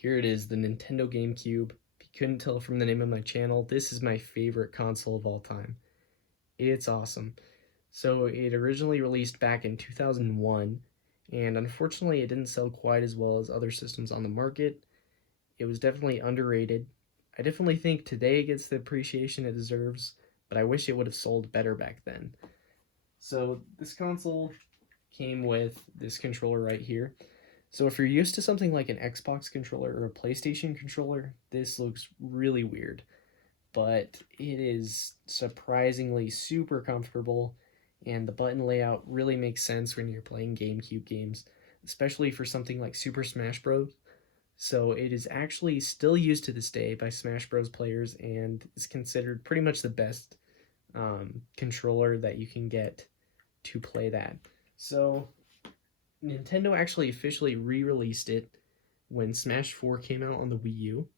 Here it is, the Nintendo GameCube. If you couldn't tell from the name of my channel, this is my favorite console of all time. It's awesome. So it originally released back in 2001, and unfortunately it didn't sell quite as well as other systems on the market. It was definitely underrated. I definitely think today it gets the appreciation it deserves, but I wish it would have sold better back then. So this console came with this controller right here. So if you're used to something like an Xbox controller or a PlayStation controller, this looks really weird. But it is surprisingly super comfortable, and the button layout really makes sense when you're playing GameCube games, especially for something like Super Smash Bros. So it is actually still used to this day by Smash Bros. Players and is considered pretty much the best controller that you can get to play that. So Nintendo actually officially re-released it when Smash 4 came out on the Wii U,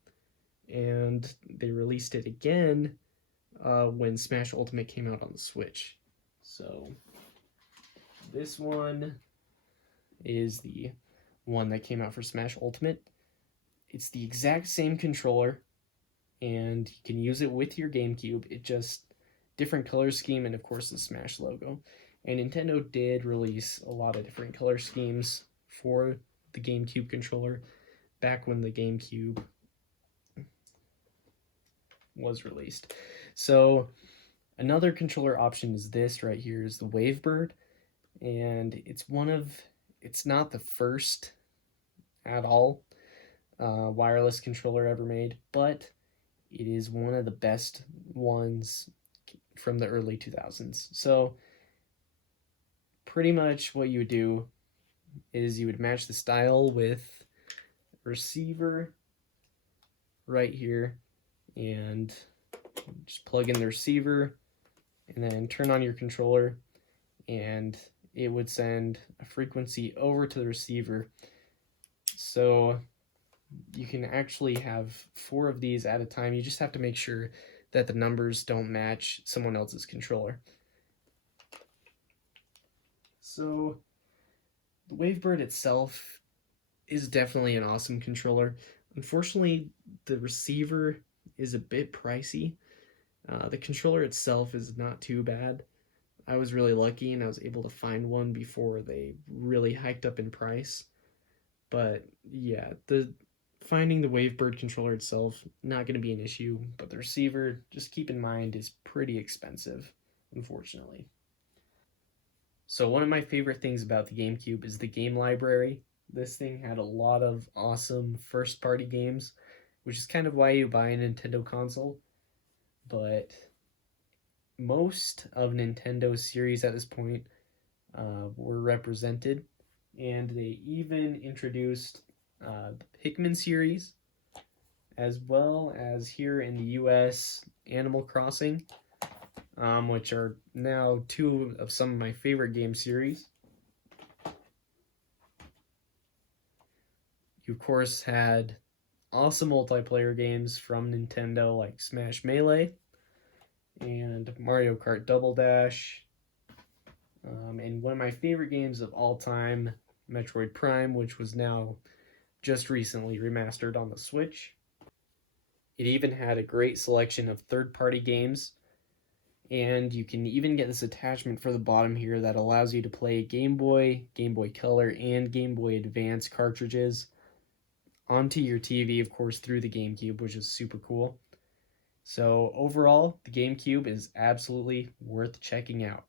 and they released it again when Smash Ultimate came out on the Switch. So this one is the one that came out for Smash Ultimate. It's the exact same controller, and you can use it with your GameCube. It just different color scheme and of course the Smash logo. And Nintendo did release a lot of different color schemes for the GameCube controller back when the GameCube was released. So another controller option is this right here, is the Wavebird, and it's not the first at all wireless controller ever made, but it is one of the best ones from the early 2000s. So pretty much what you would do is you would match the style with receiver right here, and just plug in the receiver and then turn on your controller, and it would send a frequency over to the receiver. So you can actually have 4 of these at a time. You just have to make sure that the numbers don't match someone else's controller. So the Wavebird itself is definitely an awesome controller. Unfortunately, the receiver is a bit pricey. The controller itself is not too bad. I was really lucky and I was able to find one before they really hiked up in price. But yeah, finding the Wavebird controller itself, not going to be an issue, but the receiver, just keep in mind, is pretty expensive, unfortunately. So one of my favorite things about the GameCube is the game library. This thing had a lot of awesome first-party games, which is kind of why you buy a Nintendo console. But most of Nintendo's series at this point were represented, and they even introduced the Pikmin series, as well as here in the US, Animal Crossing, which are now 2 of some of my favorite game series. You, of course, had awesome multiplayer games from Nintendo like Smash Melee and Mario Kart Double Dash, and one of my favorite games of all time, Metroid Prime, which was now just recently remastered on the Switch. It even had a great selection of third-party games, and you can even get this attachment for the bottom here that allows you to play Game Boy, Game Boy Color, and Game Boy Advance cartridges onto your TV, of course, through the GameCube, which is super cool. So overall, the GameCube is absolutely worth checking out.